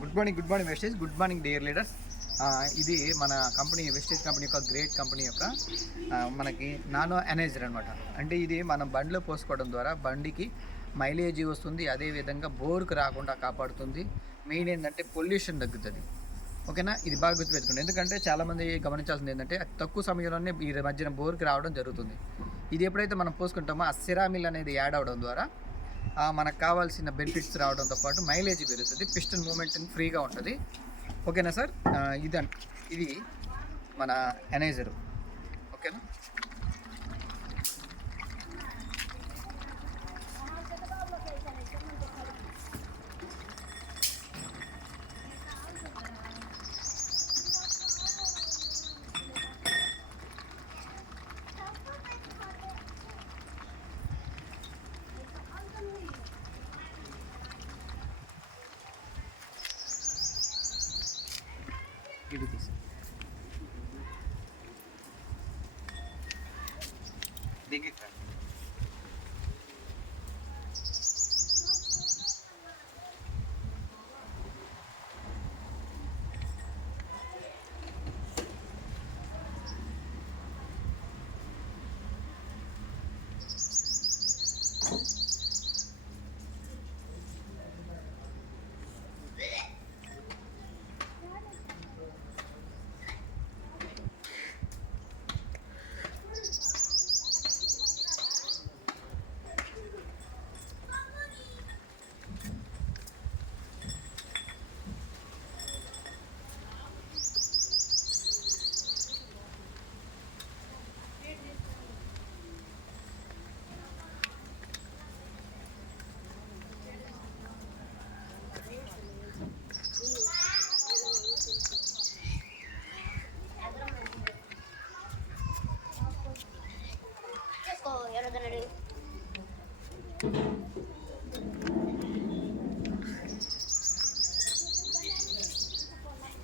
Good morning good morning Vestige good morning dear leaders ఇది మన company Vestige company యొక్క great company యొక్క uh, మనకి నానో ఎనర్జర్ అనమాట అంటే ఇది మనం బండిలో పోసుకోవడం ద్వారా బండికి మైలేజ్ వస్తుంది అదేవిధంగా బోర్కు రాకుండా కాపాడుతుంది. మెయిన్ ఏంటంటే పొల్యూషన్ తగ్గుతుంది. ఓకేనా ఇది బాగా గుర్తుపెట్టుకోండి. ఎందుకంటే చాలామంది గమనించాల్సింది ఏంటంటే తక్కువ సమయంలోనే ఈ మధ్యన బోర్కి రావడం జరుగుతుంది. ఇది ఎప్పుడైతే మనం పోసుకుంటామో ఆ సిరామిల్ అనేది యాడ్ అవడం ద్వారా మనకు కావాల్సిన బెనిఫిట్స్ రావడంతో పాటు మైలేజ్ పెరుగుతుంది పిస్టన్ మూమెంట్ ఫ్రీగా ఉంటుంది. ఓకేనా సార్? ఆ, ఇదన్ ఇది మన ఎనైజరు ఓకేనా? থার্টি রুপিস দেখি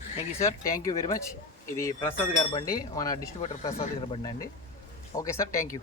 thank you sir thank you very much ఇది ప్రసాద్ గారి బండి మన డిస్ట్రిబ్యూటర్ ప్రసాద్ గారి బండి అండి. Okay sir thank you